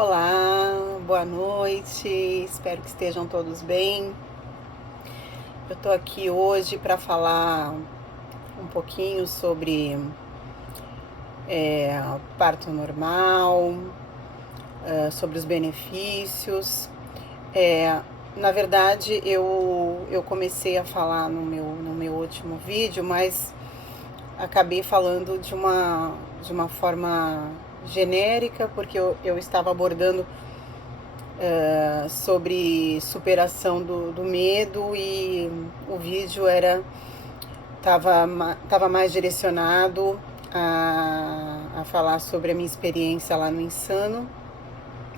Olá, boa noite, espero que estejam todos bem. Eu tô aqui hoje para falar um pouquinho sobre parto normal, sobre os benefícios. Na verdade, eu comecei a falar no meu último vídeo, mas acabei falando de uma forma genérica, porque eu estava abordando sobre superação do medo, e o vídeo tava mais direcionado a falar sobre a minha experiência lá no Insano,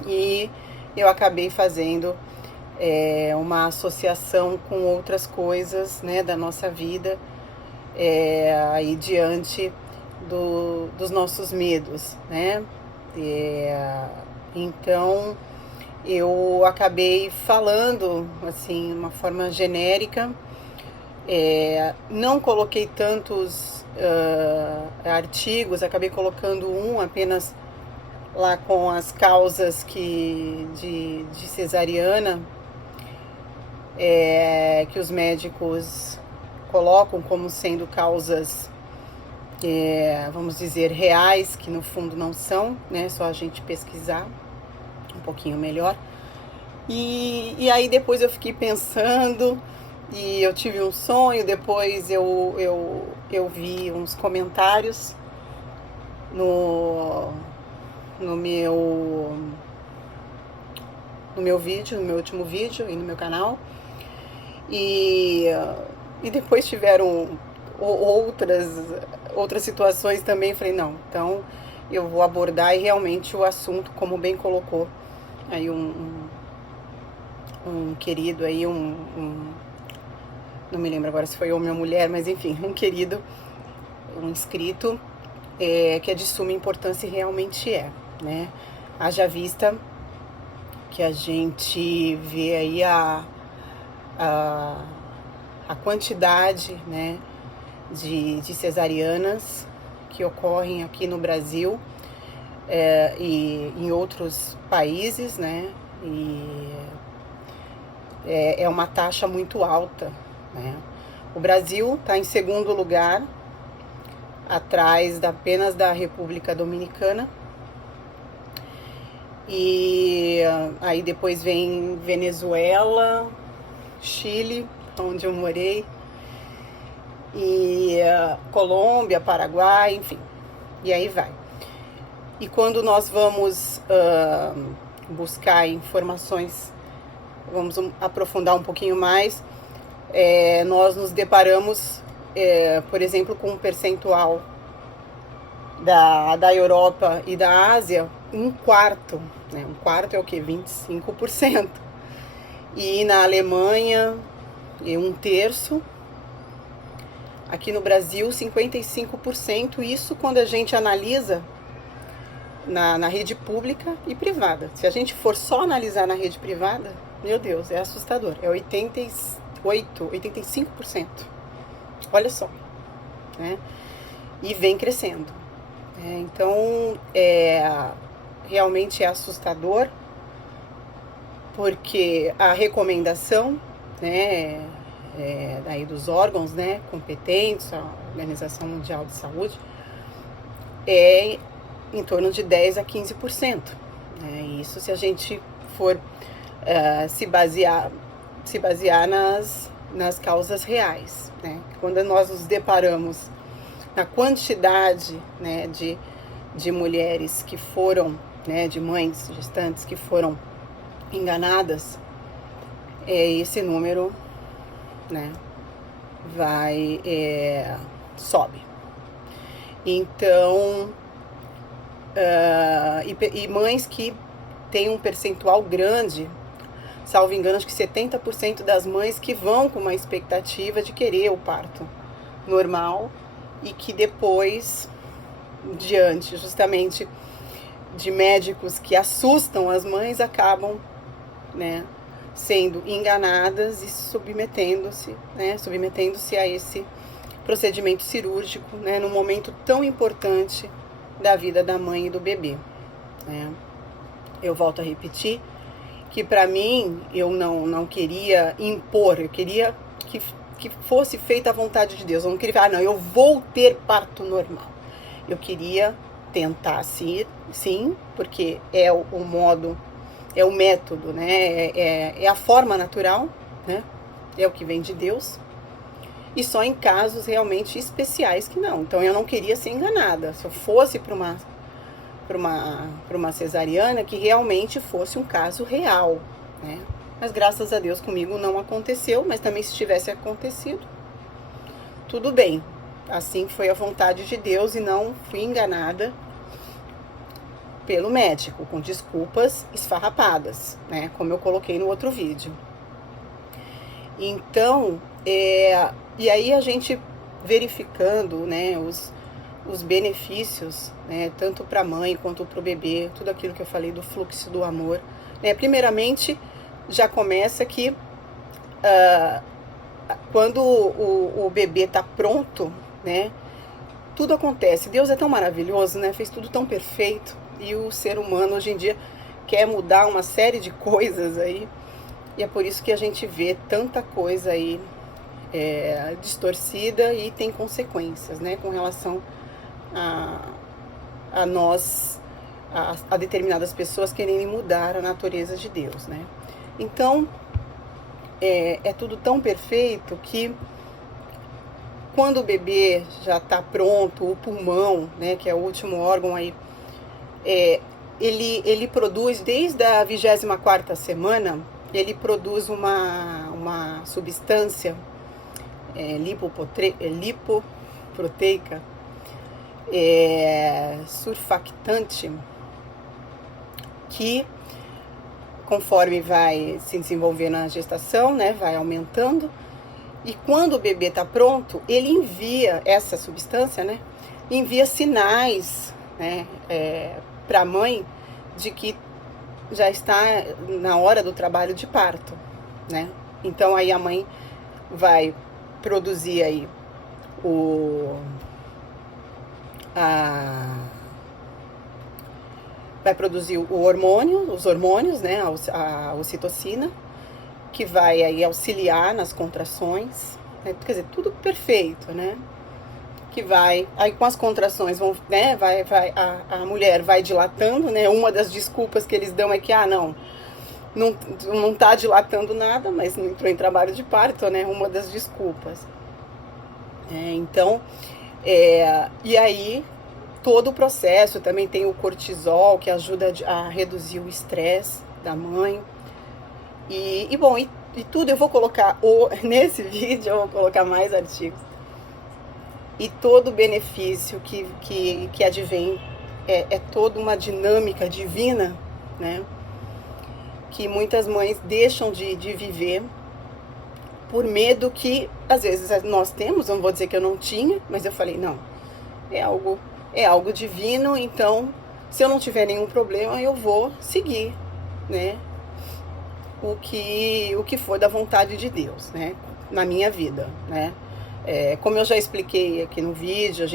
e eu acabei fazendo uma associação com outras coisas, né, da nossa vida, aí diante dos nossos medos, né? Então eu acabei falando assim, uma forma genérica, não coloquei tantos artigos, acabei colocando um apenas lá com as causas de cesariana, que os médicos colocam como sendo causas, vamos dizer, reais, que no fundo não são, né? Só a gente pesquisar um pouquinho melhor. E aí depois eu fiquei pensando, e eu tive um sonho. Depois eu vi uns comentários no meu vídeo, no meu último vídeo e no meu canal. E depois tiveram outras situações também. Falei, não, então eu vou abordar, e realmente o assunto, como bem colocou aí um querido aí, não me lembro agora se foi homem ou mulher, mas enfim, um querido, um inscrito, que é de suma importância, e realmente né? Haja vista que a gente vê aí a quantidade, né, de cesarianas que ocorrem aqui no Brasil, e em outros países, né? E é uma taxa muito alta, né? O Brasil está em segundo lugar, atrás apenas da República Dominicana. E aí depois vem Venezuela, Chile, onde eu morei, e Colômbia, Paraguai, enfim, e aí vai. E quando nós vamos buscar informações, vamos aprofundar um pouquinho mais, nós nos deparamos, por exemplo, com um percentual da Europa e da Ásia, um quarto, né? Um quarto é o que? 25%. E na Alemanha, um terço. Aqui no Brasil, 55%. Isso quando a gente analisa na rede pública e privada. Se a gente for só analisar na rede privada, meu Deus, é assustador. É 85%. Olha só, né? E vem crescendo. Então, realmente é assustador, porque a recomendação, né, daí dos órgãos, né, competentes, a Organização Mundial de Saúde, é em torno de 10 a 15%. Né? Isso se a gente for se basear nas causas reais. Né? Quando nós nos deparamos na quantidade, né, de mulheres que foram, né, de mães gestantes que foram enganadas, esse número, né, sobe. Então, e mães que têm um percentual grande, salvo engano, acho que 70% das mães que vão com uma expectativa de querer o parto normal, e que depois, diante justamente de médicos que assustam as mães, acabam, né, sendo enganadas e submetendo-se a esse procedimento cirúrgico, né, num momento tão importante da vida da mãe e do bebê, né? eu volto a repetir, que para mim eu não queria impor, eu queria que fosse feita a vontade de Deus. Eu não queria falar, não, eu vou ter parto normal. Eu queria tentar sim, porque é o modo, é o método, né? É a forma natural, né? É o que vem de Deus. E só em casos realmente especiais que não. Então eu não queria ser enganada. Se eu fosse para uma cesariana, que realmente fosse um caso real, né? Mas graças a Deus comigo não aconteceu, mas também se tivesse acontecido, tudo bem. Assim foi a vontade de Deus e não fui enganada pelo médico, com desculpas esfarrapadas, né? Como eu coloquei no outro vídeo. Então, e aí a gente verificando, né, os benefícios, né, tanto para a mãe quanto para o bebê, tudo aquilo que eu falei do fluxo do amor, né? Primeiramente, já começa que quando o bebê está pronto, né, tudo acontece. Deus é tão maravilhoso, né? Fez tudo tão perfeito. E o ser humano hoje em dia quer mudar uma série de coisas aí. E é por isso que a gente vê tanta coisa aí distorcida e tem consequências, né? Com relação a nós, a determinadas pessoas quererem mudar a natureza de Deus, né? Então, é tudo tão perfeito que quando o bebê já está pronto, o pulmão, né, que é o último órgão aí, ele produz, desde a 24ª semana, ele produz uma substância lipoproteica, surfactante, que conforme vai se desenvolver na gestação, né, vai aumentando. E quando o bebê está pronto, ele envia essa substância, né? Envia sinais, né, para a mãe de que já está na hora do trabalho de parto, né? Então aí a mãe vai produzir aí vai produzir o hormônio, os hormônios, né? A ocitocina, que vai aí auxiliar nas contrações, né? Quer dizer, tudo perfeito, né? Que vai, aí com as contrações vão, né? A mulher vai dilatando, né? Uma das desculpas que eles dão é que, não tá dilatando nada, mas não entrou em trabalho de parto, né? Uma das desculpas. Então, e aí todo o processo, também tem o cortisol, que ajuda a reduzir o estresse da mãe. Bom, tudo eu vou colocar, nesse vídeo eu vou colocar mais artigos. E todo o benefício que advém é toda uma dinâmica divina, né? Que muitas mães deixam de viver por medo que, às vezes, nós temos. Eu não vou dizer que eu não tinha, mas eu falei, não, é algo divino, então, se eu não tiver nenhum problema, eu vou seguir, né? O que for da vontade de Deus, né? Na minha vida, né? Como eu já expliquei aqui no vídeo,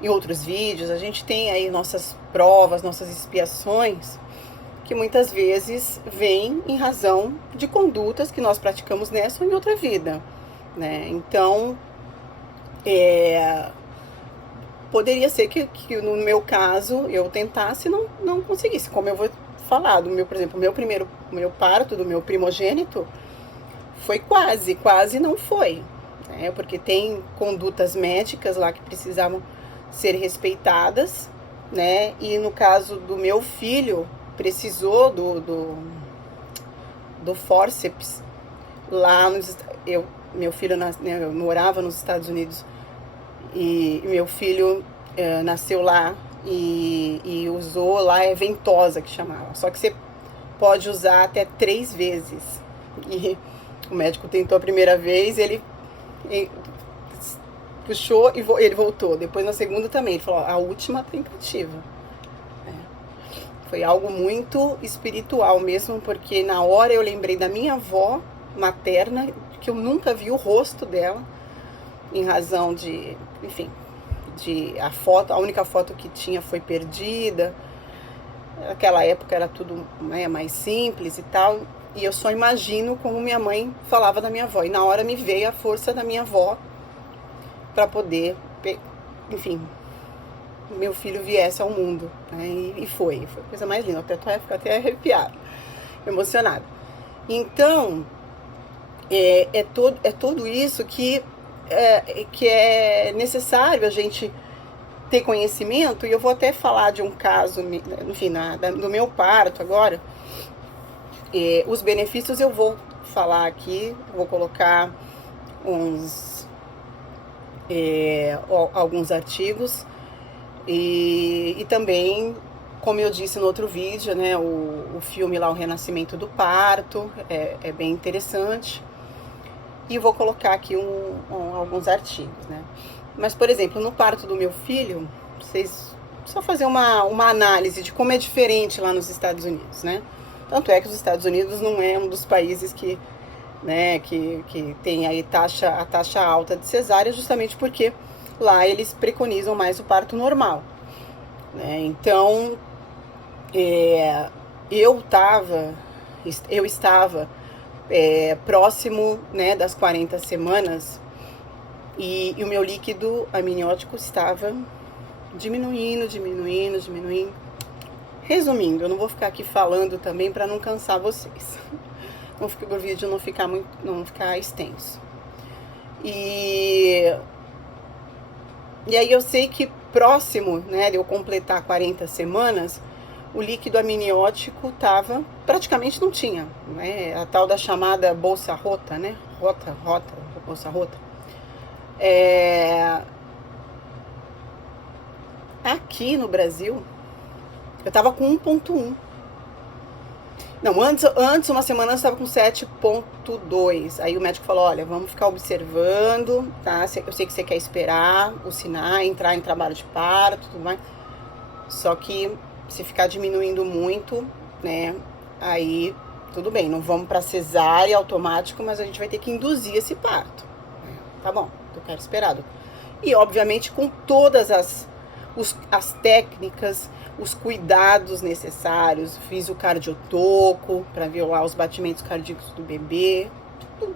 em outros vídeos, a gente tem aí nossas provas, nossas expiações, que muitas vezes vêm em razão de condutas que nós praticamos nessa ou em outra vida, né? Então, poderia ser que no meu caso eu tentasse e não conseguisse, como eu vou falar por exemplo, o meu parto do meu primogênito foi quase não foi, né? Porque tem condutas médicas lá que precisavam ser respeitadas, né? E no caso do meu filho, precisou do fórceps lá meu filho eu morava nos Estados Unidos e meu filho nasceu lá e usou lá, ventosa que chamava, só que você pode usar até 3 vezes, e o médico tentou a primeira vez, ele puxou e ele voltou, depois na segunda também, ele falou, a última tentativa. Foi algo muito espiritual mesmo, porque na hora eu lembrei da minha avó materna, que eu nunca vi o rosto dela, em razão de, enfim, a única foto que tinha foi perdida. Naquela época era tudo, né, mais simples e tal. E eu só imagino como minha mãe falava da minha avó. E na hora me veio a força da minha avó para poder, enfim, meu filho viesse ao mundo, né? E foi a coisa mais linda. Até fico até arrepiada, emocionada. Então, tudo isso que é necessário a gente ter conhecimento. E eu vou até falar de um caso, enfim, do meu parto agora. Os benefícios eu vou falar aqui, vou colocar alguns artigos e também, como eu disse no outro vídeo, né, o filme lá, O Renascimento do Parto, é bem interessante. E vou colocar aqui alguns artigos, né. Mas, por exemplo, no parto do meu filho, vocês só fazer uma análise de como é diferente lá nos Estados Unidos, né. Tanto é que os Estados Unidos não é um dos países que, né, que tem aí a taxa alta de cesárea, justamente porque lá eles preconizam mais o parto normal, né? Então, eu estava próximo, né, das 40 semanas e o meu líquido amniótico estava diminuindo. Resumindo, eu não vou ficar aqui falando também para não cansar vocês. O vídeo não ficar extenso. E aí eu sei que próximo, né, de eu completar 40 semanas, o líquido amniótico praticamente não tinha, né, a tal da chamada bolsa rota, né, bolsa rota. Aqui no Brasil, eu tava com 1,1. Não, antes uma semana eu estava com 7,2. Aí o médico falou, olha, vamos ficar observando, tá? Eu sei que você quer esperar o sinal, entrar em trabalho de parto, tudo mais. Só que se ficar diminuindo muito, né? Aí tudo bem, não vamos para cesárea automático, mas a gente vai ter que induzir esse parto. Tá bom, eu quero esperado. E obviamente com todas as técnicas, os cuidados necessários, fiz o cardiotoco para ver lá os batimentos cardíacos do bebê,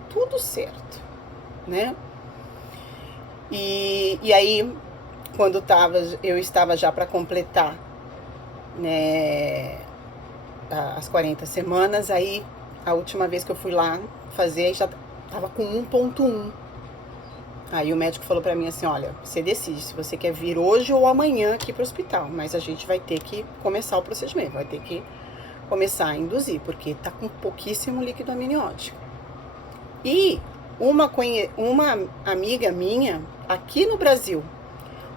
tudo certo, né? E aí, quando eu estava já para completar, né, as 40 semanas, aí a última vez que eu fui lá fazer, já estava com 1,1. Aí o médico falou pra mim assim, olha, você decide se você quer vir hoje ou amanhã aqui pro hospital, mas a gente vai ter que começar o procedimento, vai ter que começar a induzir, porque tá com pouquíssimo líquido amniótico. E uma amiga minha, aqui no Brasil,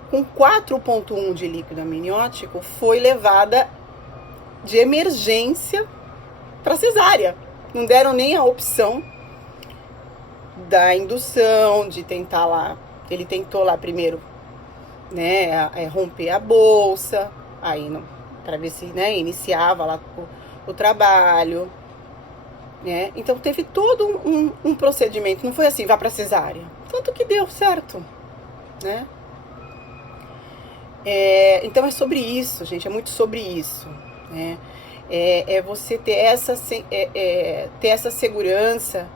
com 4,1 de líquido amniótico, foi levada de emergência pra cesárea. Não deram nem a opção da indução, de tentar lá, ele tentou lá primeiro, né, romper a bolsa, aí para ver se, né, iniciava lá o trabalho, né, então teve todo um procedimento, não foi assim, vá para cesárea, tanto que deu certo, né. Então é sobre isso, gente, é muito sobre isso, né, você ter essa segurança,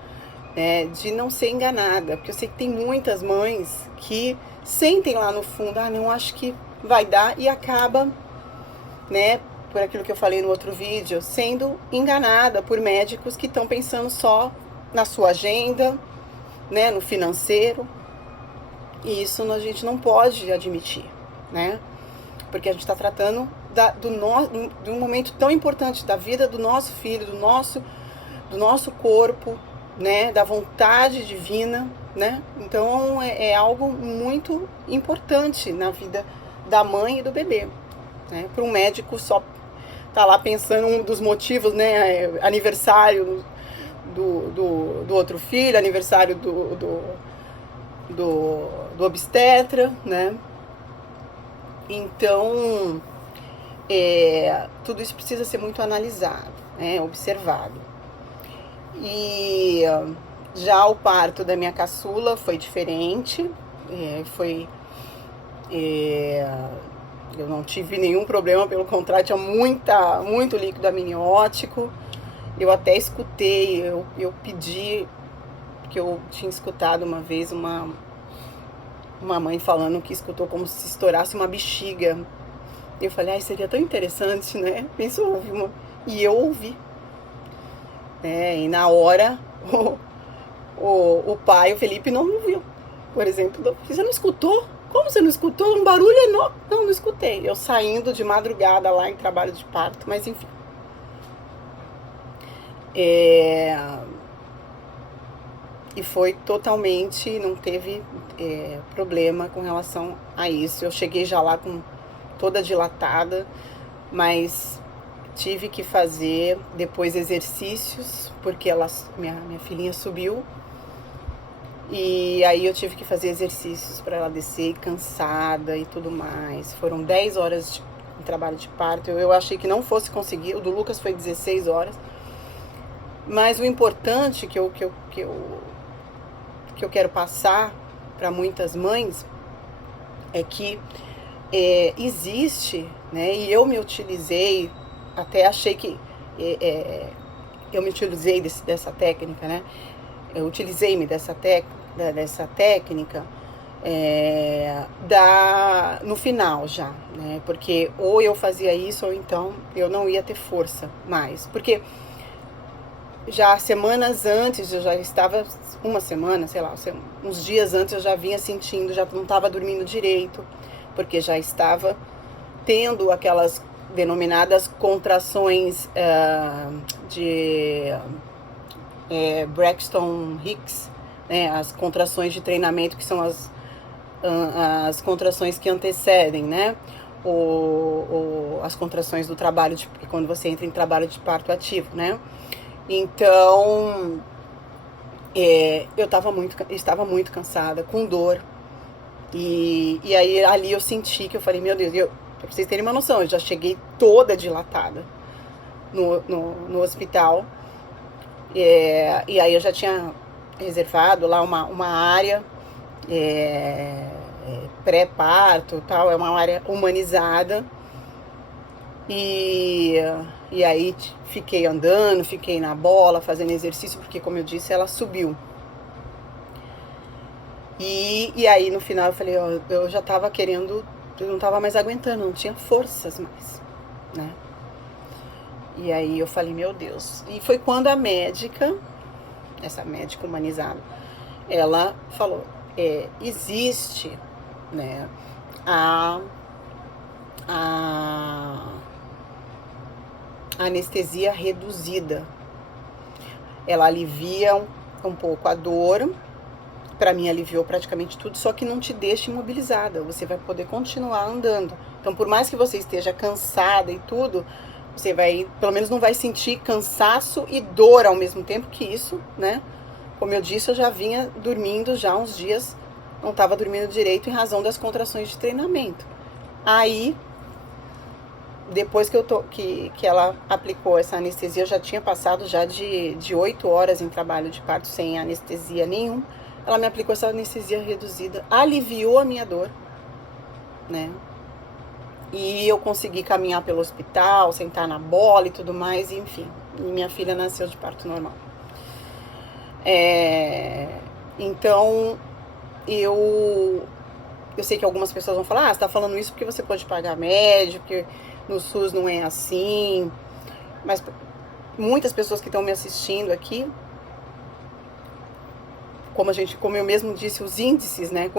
de não ser enganada, porque eu sei que tem muitas mães que sentem lá no fundo, não, acho que vai dar, e acaba, né, por aquilo que eu falei no outro vídeo, sendo enganada por médicos que estão pensando só na sua agenda, né, no financeiro, e isso a gente não pode admitir, né, porque a gente está tratando de um momento tão importante da vida do nosso filho, do nosso corpo, né, da vontade divina, né, então é algo muito importante na vida da mãe e do bebê, né, para um médico só tá lá pensando um dos motivos, né, aniversário do outro filho, aniversário do obstetra, né, então tudo isso precisa ser muito analisado, né, observado. E já o parto da minha caçula foi diferente, Eu não tive nenhum problema, pelo contrário, tinha muito líquido amniótico. Eu até escutei, eu pedi, porque eu tinha escutado uma vez uma mãe falando que escutou como se estourasse uma bexiga. Eu falei, ai, seria tão interessante, né? Pensa, ouvir uma... E eu ouvi. E na hora, o pai, o Felipe, não ouviu. Por exemplo, você não escutou? Como você não escutou? Um barulho enorme. Não escutei. Eu saindo de madrugada lá em trabalho de parto, mas enfim. E foi totalmente, não teve problema com relação a isso. Eu cheguei já lá com toda dilatada, mas tive que fazer depois exercícios, porque minha filhinha subiu. E aí eu tive que fazer exercícios para ela descer cansada e tudo mais. Foram 10 horas de trabalho de parto. Eu achei que não fosse conseguir. O do Lucas foi 16 horas. Mas o importante que eu quero passar para muitas mães é que existe, né? E eu me utilizei, até achei que eu me utilizei dessa técnica, né? Eu utilizei-me dessa técnica no final já, né? Porque ou eu fazia isso ou então eu não ia ter força mais. Porque já semanas antes, eu já estava, uma semana, sei lá, uns dias antes eu já vinha sentindo, já não estava dormindo direito, porque já estava tendo aquelas denominadas contrações de Braxton Hicks, né, as contrações de treinamento, que são as contrações que antecedem, né, as contrações do trabalho, quando você entra em trabalho de parto ativo, né. Então, eu estava muito cansada, com dor, e aí ali eu senti que eu falei, meu Deus, pra vocês terem uma noção, eu já cheguei toda dilatada no hospital. E aí eu já tinha reservado lá uma área pré-parto, tal, é uma área humanizada. E aí fiquei andando, fiquei na bola, fazendo exercício, porque como eu disse, ela subiu. E aí no final eu falei, eu já tava querendo, eu não tava mais aguentando, não tinha forças mais, né? E aí eu falei, meu Deus. E foi quando a médica, essa médica humanizada, ela falou, existe, né, a anestesia reduzida. Ela alivia um pouco a dor, para mim aliviou praticamente tudo, só que não te deixa imobilizada, você vai poder continuar andando. Então, por mais que você esteja cansada e tudo, você vai, pelo menos não vai sentir cansaço e dor ao mesmo tempo, que isso, né? Como eu disse, eu já vinha dormindo já uns dias, não estava dormindo direito em razão das contrações de treinamento. Aí, depois que ela aplicou essa anestesia, eu já tinha passado já de 8 horas em trabalho de parto sem anestesia nenhum. Ela me aplicou essa anestesia reduzida, aliviou a minha dor, né? E eu consegui caminhar pelo hospital, sentar na bola e tudo mais, e enfim. E minha filha nasceu de parto normal. Então, eu sei que algumas pessoas vão falar, você tá falando isso porque você pode pagar médico, porque no SUS não é assim. Mas muitas pessoas que estão me assistindo aqui, como eu mesmo disse, os índices, né?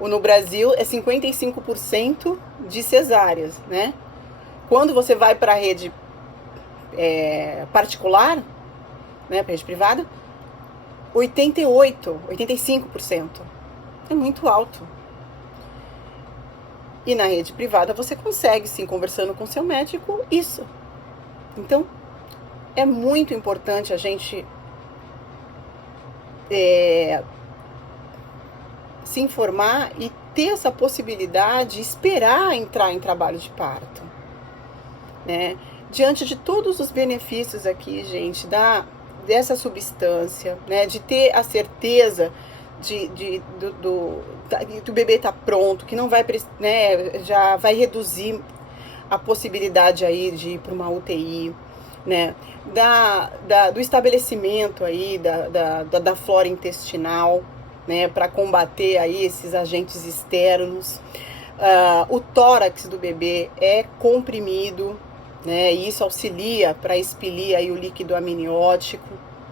No Brasil é 55% de cesáreas, né? Quando você vai para a rede particular, né, para rede privada, 85%. É muito alto. E na rede privada você consegue, sim, conversando com seu médico, isso. Então, é muito importante a gente se informar e ter essa possibilidade, esperar entrar em trabalho de parto, né? Diante de todos os benefícios aqui, gente, dessa substância, né? De ter a certeza que o bebê está pronto, que não vai, né, já vai reduzir a possibilidade aí de ir para uma UTI, né, do estabelecimento aí da flora intestinal, né, para combater aí esses agentes externos. O tórax do bebê é comprimido, né, e isso auxilia para expelir aí o líquido amniótico,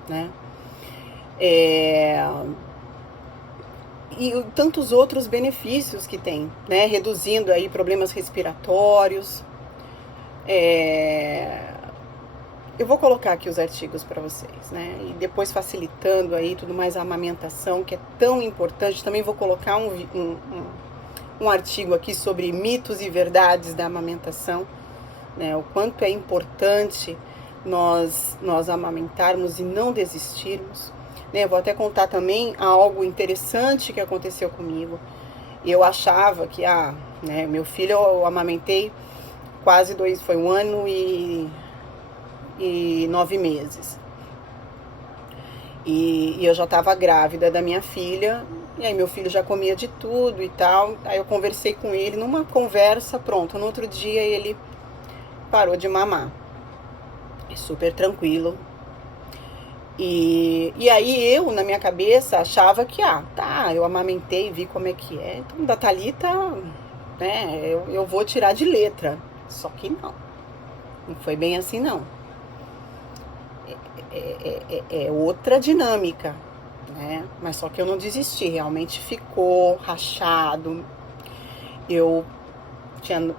né, e tantos outros benefícios que tem, né, reduzindo aí problemas respiratórios. Eu vou colocar aqui os artigos para vocês, né? E depois facilitando aí tudo mais a amamentação, que é tão importante. Também vou colocar um artigo aqui sobre mitos e verdades da amamentação, né? O quanto é importante nós amamentarmos e não desistirmos, né? Vou até contar também algo interessante que aconteceu comigo. Eu achava que, né, meu filho eu amamentei quase 2, foi 1 ano e 9 meses. E eu já estava grávida da minha filha, e aí meu filho já comia de tudo e tal. Aí eu conversei com ele, numa conversa, pronto, no outro dia ele parou de mamar. Super tranquilo. E aí eu, na minha cabeça, achava que, eu amamentei, vi como é que é. Então, da Thalita, né, eu vou tirar de letra. Só que não foi bem assim, não. É outra dinâmica, né? Mas só que eu não desisti, realmente ficou rachado. Eu tinha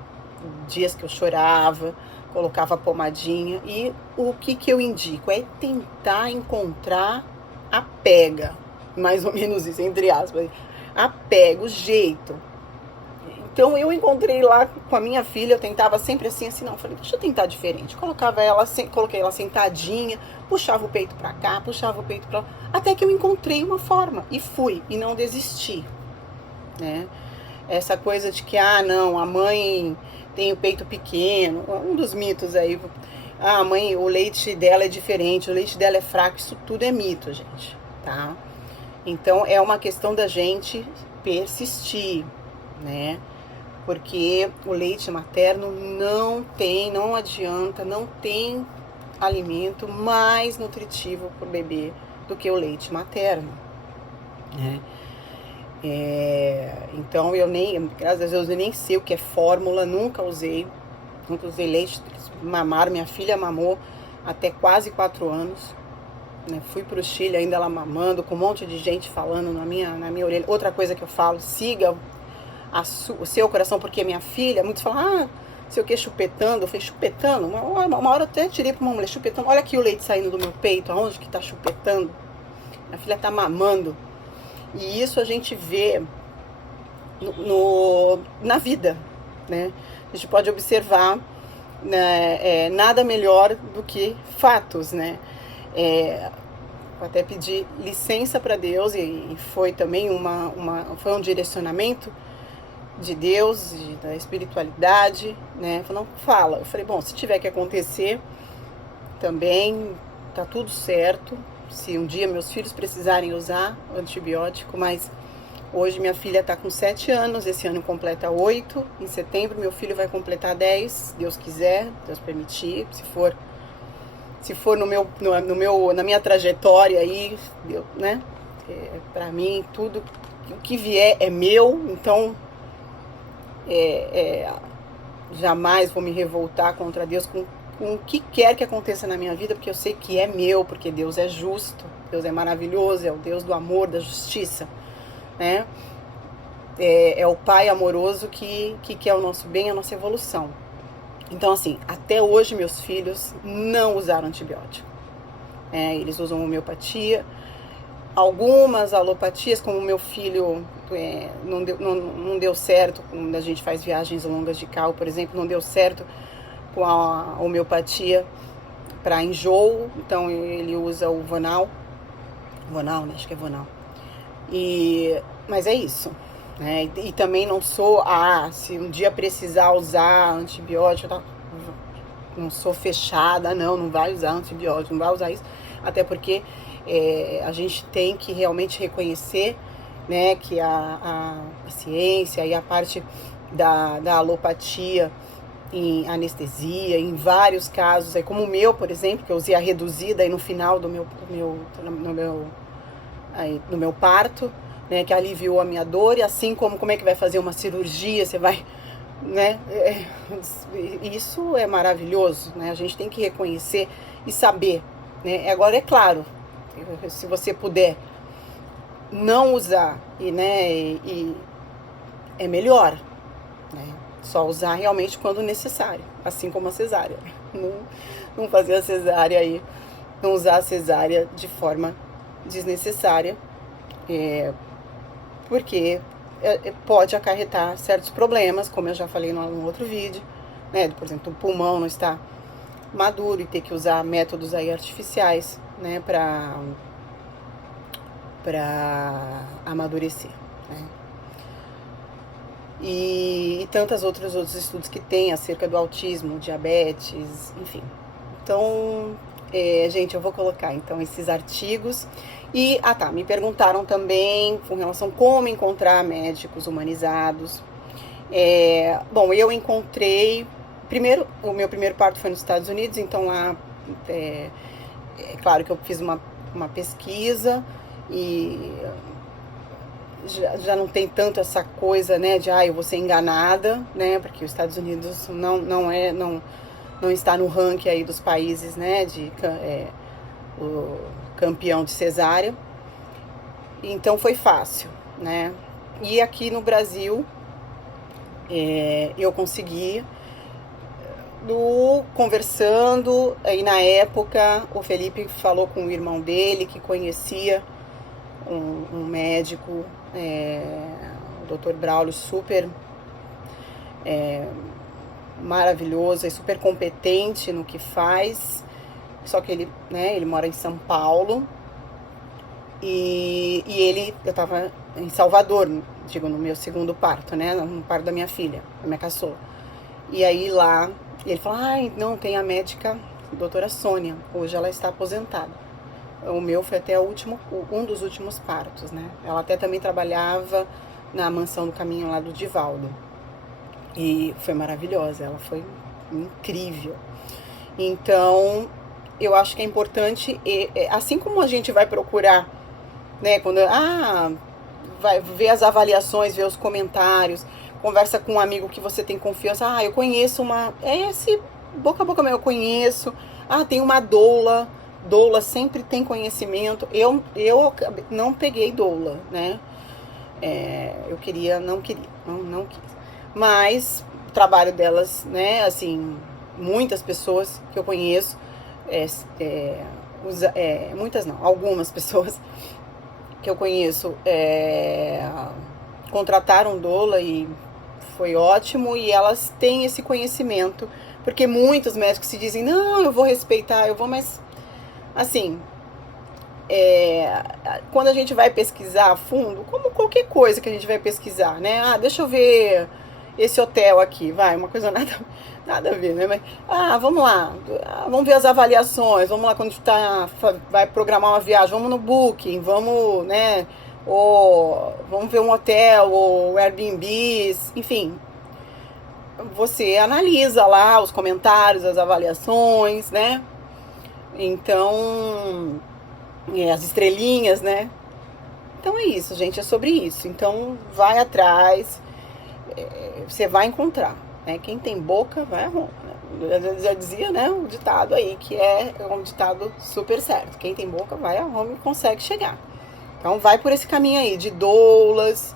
dias que eu chorava, colocava pomadinha. E o que eu indico é tentar encontrar a pega, mais ou menos isso, entre aspas, a pega, o jeito. Então eu encontrei lá com a minha filha, eu tentava sempre assim, não, falei, deixa eu tentar diferente. Coloquei ela sentadinha, puxava o peito pra cá, puxava o peito pra lá, até que eu encontrei uma forma e fui, e não desisti, né? Essa coisa de que, não, a mãe tem o peito pequeno, um dos mitos aí, a mãe, o leite dela é diferente, o leite dela é fraco, isso tudo é mito, gente, tá? Então é uma questão da gente persistir, né? Porque o leite materno não adianta, não tem alimento mais nutritivo para o bebê do que o leite materno, né? Então graças a Deus, eu nem sei o que é fórmula, nunca usei leite, mamaram, minha filha mamou até quase 4 anos, né? Fui pro Chile ainda ela mamando, com um monte de gente falando na minha orelha. Outra coisa que eu falo, siga o seu coração, porque minha filha, muitos falam, sei o que, chupetando. Eu falei, chupetando? Uma hora eu até tirei pra uma mulher, chupetando, olha aqui o leite saindo do meu peito, aonde que tá chupetando? Minha filha tá mamando. E isso a gente vê na vida, né? A gente pode observar, né, nada melhor do que fatos, né? Vou até pedir licença para Deus, e foi também foi um direcionamento de Deus, da espiritualidade, né? Falou, não, fala. Eu falei, bom, se tiver que acontecer, também tá tudo certo. Se um dia meus filhos precisarem usar antibiótico, mas hoje minha filha tá com 7 anos, esse ano completa 8, em setembro meu filho vai completar 10, Deus quiser, Deus permitir, se for na minha trajetória aí, né? Pra mim, tudo, o que vier é meu, então jamais vou me revoltar contra Deus com o que quer que aconteça na minha vida, porque eu sei que é meu, porque Deus é justo, Deus é maravilhoso, é o Deus do amor, da justiça, né? É o Pai amoroso que quer o nosso bem, a nossa evolução. Então, assim, até hoje meus filhos não usaram antibiótico. Eles usam homeopatia, algumas alopatias, como o meu filho não deu certo, quando a gente faz viagens longas de carro, por exemplo, não deu certo com a homeopatia para enjoo, então ele usa o Vonal, né? Acho que é Vonal. Mas é isso, né? E também não sou, se um dia precisar usar antibiótico, não sou fechada, não vai usar antibiótico, não vai usar isso, até porque a gente tem que realmente reconhecer né, que a ciência e a parte da alopatia em anestesia, em vários casos, é como o meu, por exemplo, que eu usei a reduzida aí no final do meu parto, né, que aliviou a minha dor, e assim como é que vai fazer uma cirurgia, você vai, né, isso é maravilhoso, né, a gente tem que reconhecer e saber, né, agora é claro, se você puder não usar, e é melhor, né, só usar realmente quando necessário, assim como a cesárea, não fazer a cesárea aí, não usar a cesárea de forma desnecessária, porque pode acarretar certos problemas, como eu já falei num outro vídeo, né? Por exemplo, o pulmão não está maduro e ter que usar métodos aí artificiais, né, para amadurecer, né? E tantos outros estudos que tem acerca do autismo, diabetes, enfim. Então, gente, eu vou colocar então esses artigos. E, me perguntaram também com relação a como encontrar médicos humanizados. Bom, eu encontrei, o meu primeiro parto foi nos Estados Unidos, então lá, é claro que eu fiz uma pesquisa e já não tem tanto essa coisa, né, de eu vou ser enganada, né, porque os Estados Unidos não está no ranking aí dos países, né, o campeão de cesárea, então foi fácil, né, e aqui no Brasil eu consegui, conversando, aí na época o Felipe falou com o irmão dele que conhecia um médico, o Dr. Braulio, super maravilhoso e super competente no que faz, só que ele mora em São Paulo, e eu tava em Salvador, digo, no meu segundo parto, né, no parto da minha filha, da minha caçula, e aí lá, ele falou, não, tem a médica, a doutora Sônia, hoje ela está aposentada. O meu foi até um dos últimos partos, né? Ela até também trabalhava na Mansão do Caminho lá do Divaldo. E foi maravilhosa, ela foi incrível. Então, eu acho que é importante, assim como a gente vai procurar, né? Quando, vai ver as avaliações, ver os comentários, conversa com um amigo que você tem confiança. Eu conheço boca a boca mesmo, eu conheço. Tem uma doula. Doula sempre tem conhecimento. Eu não peguei doula, né? Eu queria, não quis. Mas o trabalho delas, né? Assim, muitas pessoas que eu conheço, muitas não, algumas pessoas que eu conheço contrataram doula e foi ótimo, e elas têm esse conhecimento, porque muitos médicos se dizem, não, eu vou respeitar, mas assim, quando a gente vai pesquisar a fundo, como qualquer coisa que a gente vai pesquisar, né? Deixa eu ver esse hotel aqui, uma coisa nada a ver, né? Mas, vamos lá, vamos ver as avaliações, vamos lá quando vai programar uma viagem, vamos no Booking, vamos, né? Ou vamos ver um hotel, ou Airbnb, enfim. Você analisa lá os comentários, as avaliações, né? Então, as estrelinhas, né? Então é isso, gente, é sobre isso. Então vai atrás, você vai encontrar, né? Quem tem boca vai a Roma, né? Já dizia, né, um ditado aí, que é um ditado super certo. Quem tem boca vai a Roma e consegue chegar. Então vai por esse caminho aí, de doulas,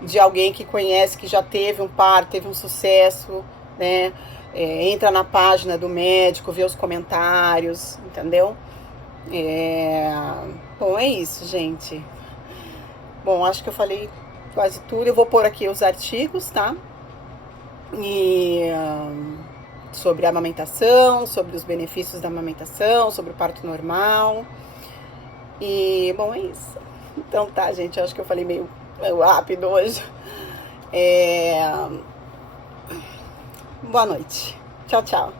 de alguém que conhece, que já teve um parto, teve um sucesso, né? Entra na página do médico, vê os comentários, entendeu? Bom, é isso, gente. Bom, acho que eu falei quase tudo. Eu vou pôr aqui os artigos, tá? E sobre a amamentação, sobre os benefícios da amamentação, sobre o parto normal. E, bom, é isso. Então tá, gente, eu acho que eu falei meio rápido hoje. Boa noite. Tchau, tchau.